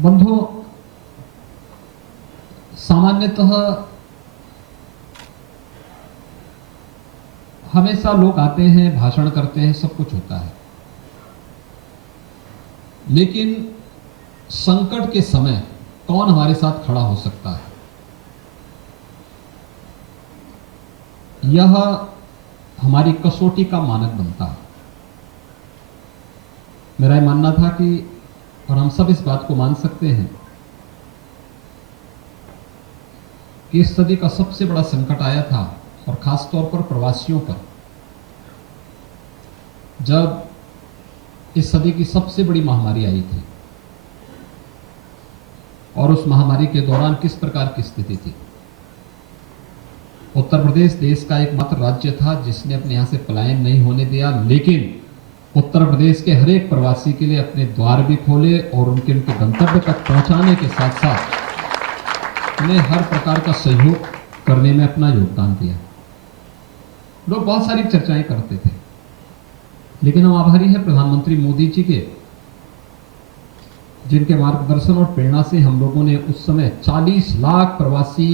बंधुओं, सामान्यतः हमेशा लोग आते हैं, भाषण करते हैं, सब कुछ होता है, लेकिन संकट के समय कौन हमारे साथ खड़ा हो सकता है, यह हमारी कसौटी का मानक बनता है। मेरा यह मानना था कि, और हम सब इस बात को मान सकते हैं कि इस सदी का सबसे बड़ा संकट आया था, और खास तौर पर प्रवासियों पर, जब इस सदी की सबसे बड़ी महामारी आई थी। और उस महामारी के दौरान किस प्रकार की स्थिति थी। उत्तर प्रदेश देश का एकमात्र राज्य था जिसने अपने यहां से पलायन नहीं होने दिया, लेकिन उत्तर प्रदेश के हर एक प्रवासी के लिए अपने द्वार भी खोले और उनके गंतव्य तक पहुंचाने के साथ साथ उन्हें हर प्रकार का सहयोग करने में अपना योगदान दिया। लोग बहुत सारी चर्चाएं करते थे, लेकिन हम आभारी हैं प्रधानमंत्री मोदी जी के, जिनके मार्गदर्शन और प्रेरणा से हम लोगों ने उस समय 40 लाख प्रवासी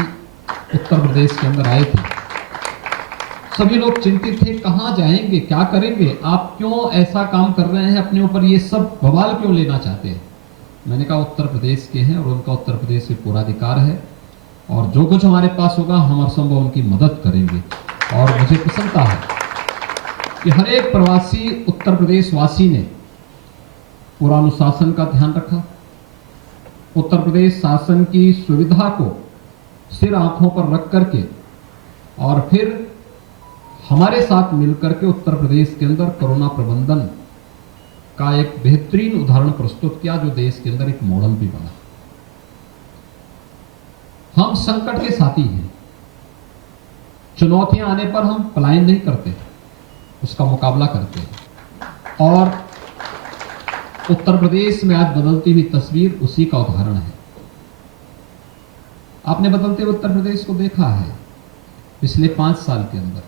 उत्तर प्रदेश के अंदर आए थे। सभी लोग चिंतित थे, कहां जाएंगे, क्या करेंगे, आप क्यों ऐसा काम कर रहे हैं, अपने ऊपर ये सब बवाल क्यों लेना चाहते हैं। मैंने कहा उत्तर प्रदेश के हैं और उनका उत्तर प्रदेश में पूरा अधिकार है, और जो कुछ हमारे पास होगा हम हर संभव उनकी मदद करेंगे। और मुझे प्रसन्नता है कि हर एक प्रवासी उत्तर प्रदेश वासी ने पूरा अनुशासन का ध्यान रखा, उत्तर प्रदेश शासन की सुविधा को सिर आंखों पर रख करके, और फिर हमारे साथ मिलकर के उत्तर प्रदेश के अंदर कोरोना प्रबंधन का एक बेहतरीन उदाहरण प्रस्तुत किया, जो देश के अंदर एक मॉडल भी बना। हम संकट के साथी हैं, चुनौतियां आने पर हम पलायन नहीं करते, उसका मुकाबला करते हैं। और उत्तर प्रदेश में आज बदलती हुई तस्वीर उसी का उदाहरण है। आपने बदलते हुए उत्तर प्रदेश को देखा है पिछले 5 साल के अंदर।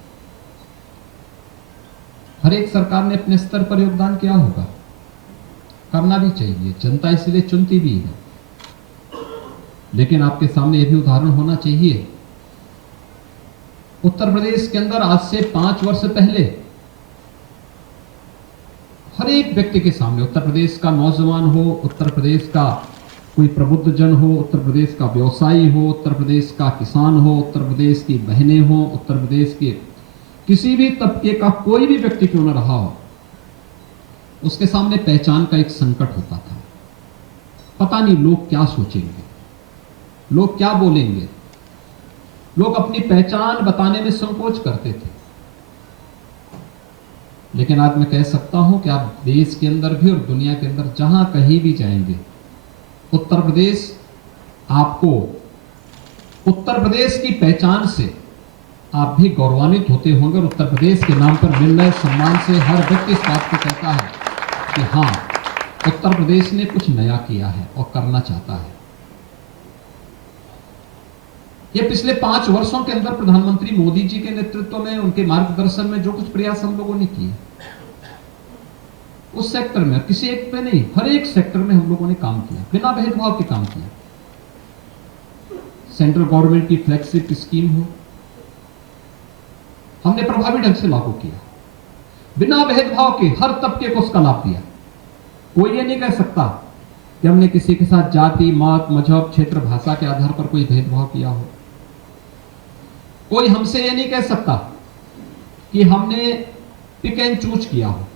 हर एक सरकार ने अपने स्तर पर योगदान किया होगा, करना भी चाहिए, जनता इसलिए चुनती भी है। लेकिन आपके सामने यह भी उदाहरण होना चाहिए, उत्तर प्रदेश के अंदर आज से 5 वर्ष पहले हर एक व्यक्ति के सामने, उत्तर प्रदेश का नौजवान हो, उत्तर प्रदेश का कोई प्रबुद्ध जन हो, उत्तर प्रदेश का व्यवसायी हो, उत्तर प्रदेश का किसान हो, उत्तर प्रदेश की बहनें हो, उत्तर प्रदेश के किसी भी तबके का कोई भी व्यक्ति क्यों न रहा हो, उसके सामने पहचान का एक संकट होता था। पता नहीं लोग क्या सोचेंगे, लोग क्या बोलेंगे, लोग अपनी पहचान बताने में संकोच करते थे। लेकिन आज मैं कह सकता हूं कि आप देश के अंदर भी और दुनिया के अंदर जहां कहीं भी जाएंगे, उत्तर प्रदेश आपको, उत्तर प्रदेश की पहचान से आप भी गौरवान्वित होते होंगे। और उत्तर प्रदेश के नाम पर मिल रहे सम्मान से हर व्यक्ति इस बात को कहता है कि हां, उत्तर प्रदेश ने कुछ नया किया है और करना चाहता है। ये पिछले 5 वर्षों के अंदर प्रधानमंत्री मोदी जी के नेतृत्व में, उनके मार्गदर्शन में जो कुछ प्रयास हम लोगों ने किए, उस सेक्टर में, किसी एक पे नहीं, हर एक सेक्टर में हम लोगों ने काम किया, बिना भेदभाव के काम किया। सेंट्रल गवर्नमेंट की फ्लैगशिप स्कीम हो, हमने प्रभावी ढंग से लागू किया, बिना भेदभाव के हर तबके को उसका लाभ दिया। कोई ये नहीं कह सकता कि हमने किसी के साथ जाति, मत, मजहब, क्षेत्र, भाषा के आधार पर कोई भेदभाव किया हो। कोई हमसे ये नहीं कह सकता कि हमने पिक एंड चूज किया हो,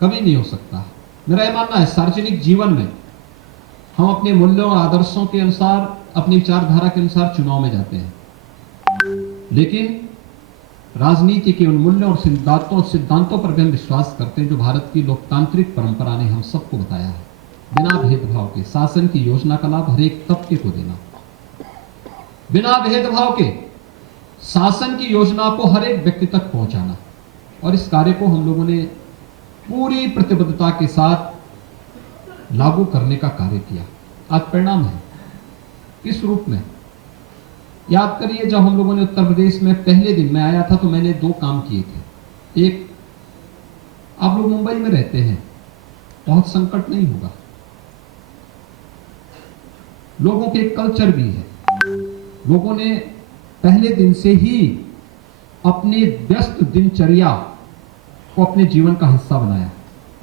कभी नहीं हो सकता। मेरा यह मानना है, सार्वजनिक जीवन में हम अपने मूल्यों और आदर्शों के अनुसार, अपनी विचारधारा के अनुसार चुनाव में जाते हैं, लेकिन राजनीति के उन मूल्यों और सिद्धांतों पर भी हम विश्वास करते हैं जो भारत की लोकतांत्रिक परंपरा ने हम सबको बताया है। बिना भेदभाव के शासन की योजना का लाभ हर एक तबके को देना, बिना भेदभाव के शासन की योजना को हर एक व्यक्ति तक पहुंचाना, और इस कार्य को हम लोगों ने पूरी प्रतिबद्धता के साथ लागू करने का कार्य किया। आज परिणाम है किस रूप में, याद करिए, जब हम लोगों ने उत्तर प्रदेश में पहले दिन मैं आया था तो मैंने 2 काम किए थे। एक, आप लोग मुंबई में रहते हैं, बहुत संकट नहीं होगा, लोगों के एक कल्चर भी है। लोगों ने पहले दिन से ही अपने व्यस्त दिनचर्या को अपने जीवन का हिस्सा बनाया।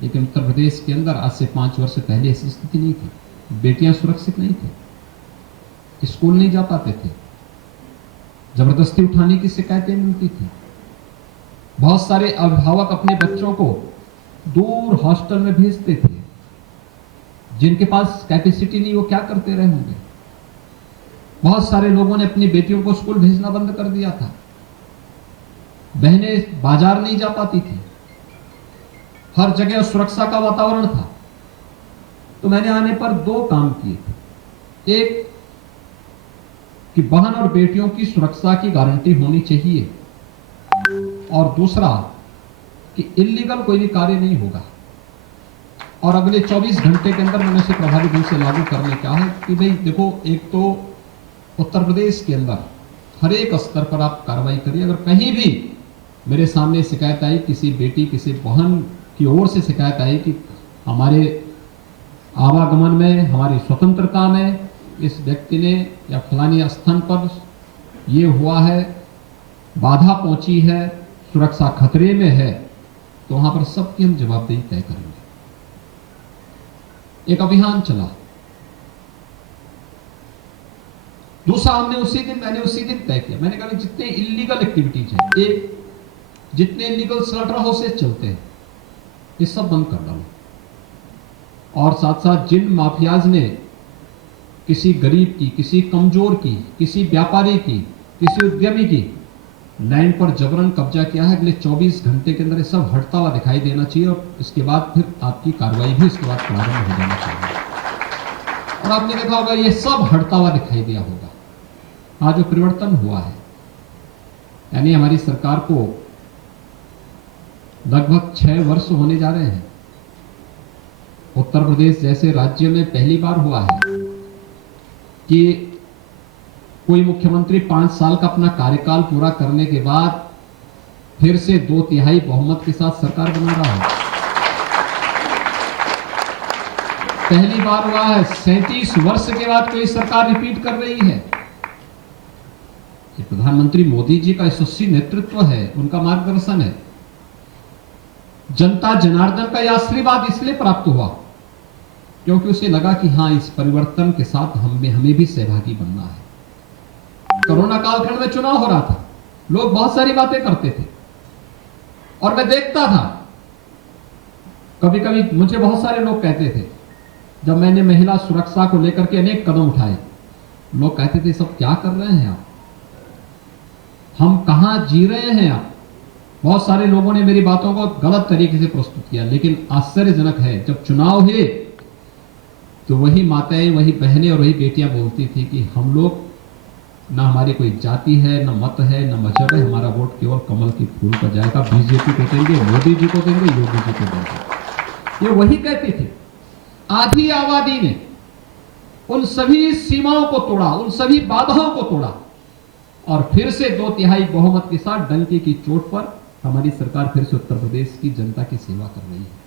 लेकिन उत्तर प्रदेश के अंदर आज से 5 वर्ष पहले ऐसी स्थिति नहीं थी। बेटियां सुरक्षित नहीं थी, स्कूल नहीं जा पाते थे, जबरदस्ती उठाने की शिकायतें मिलती थी। बहुत सारे अभिभावक अपने बच्चों को दूर हॉस्टल में भेजते थे। जिनके पास कैपेसिटी नहीं, वो क्या करते रहे होंगे। बहुत सारे लोगों ने अपनी बेटियों को स्कूल भेजना बंद कर दिया था। बहनें बाजार नहीं जा पाती थी, हर जगह सुरक्षा का वातावरण था। तो मैंने आने पर 2 काम किए थे। एक कि बहन और बेटियों की सुरक्षा की गारंटी होनी चाहिए, और दूसरा कि इल्लीगल कोई भी कार्य नहीं होगा। और अगले 24 घंटे के अंदर मैंने उसे प्रभावी ढंग से लागू करने का है कि भाई देखो, एक तो उत्तर प्रदेश के अंदर हर एक स्तर पर आप कार्रवाई करिए। अगर कहीं भी मेरे सामने शिकायत आई, किसी बेटी किसी बहन की ओर से शिकायत आई कि हमारे आवागमन में, हमारी स्वतंत्रता में इस व्यक्ति ने या फलानी स्थान पर ये हुआ है, बाधा पहुंची है, सुरक्षा खतरे में है, तो वहां पर सबकी हम जवाबदेही तय करेंगे। एक अभियान चला। दूसरा मैंने उसी दिन तय किया। मैंने कहा जितने इलीगल एक्टिविटीज हैं, एक जितने इलीगल स्लॉटर हाउसेस चलते हैं, ये सब बंद कर डालो। और साथ साथ जिन माफियाज ने किसी गरीब की, किसी कमजोर की, किसी व्यापारी की, किसी उद्यमी की लैंड पर जबरन कब्जा किया है, अगले 24 घंटे के अंदर ये सब हटता हुआ दिखाई देना चाहिए। और इसके बाद फिर आपकी कार्रवाई भी इसके बाद प्रारंभ हो जाना चाहिए। और आपने देखा होगा ये सब हटता हुआ दिखाई दिया होगा। आज जो परिवर्तन हुआ है, यानी हमारी सरकार को लगभग 6 वर्ष होने जा रहे हैं। उत्तर प्रदेश जैसे राज्य में पहली बार हुआ है कि कोई मुख्यमंत्री 5 साल का अपना कार्यकाल पूरा करने के बाद फिर से 2/3 बहुमत के साथ सरकार बना रहा है। पहली बार हुआ है, 37 वर्ष के बाद कोई सरकार रिपीट कर रही है। ये प्रधानमंत्री मोदी जी का यशस्वी नेतृत्व है, उनका मार्गदर्शन है। जनता जनार्दन का यह आशीर्वाद इसलिए प्राप्त हुआ क्योंकि उसे लगा कि हां, इस परिवर्तन के साथ हमें भी सहभागी बनना है। कोरोना कालखंड में चुनाव हो रहा था, लोग बहुत सारी बातें करते थे और मैं देखता था। कभी कभी मुझे बहुत सारे लोग कहते थे, जब मैंने महिला सुरक्षा को लेकर के अनेक कदम उठाए, लोग कहते थे सब क्या कर रहे हैं आप, हम कहां जी रहे हैं आप। बहुत सारे लोगों ने मेरी बातों को गलत तरीके से प्रस्तुत किया। लेकिन आश्चर्यजनक है, जब चुनाव हुए तो वही माताएं, वही बहनें और वही बेटियां बोलती थी कि हम लोग, ना हमारी कोई जाति है, ना मत है, ना मजहब है, हमारा वोट केवल कमल के फूल पर जाएगा, बीजेपी को देंगे, मोदी जी को देंगे, योगी जी को देंगे। ये वही कहते थे। आधी आबादी ने उन सभी सीमाओं को तोड़ा, उन सभी बाधाओं को तोड़ा और फिर से 2/3 बहुमत के साथ डंके की चोट पर हमारी सरकार फिर से उत्तर प्रदेश की जनता की सेवा कर रही है।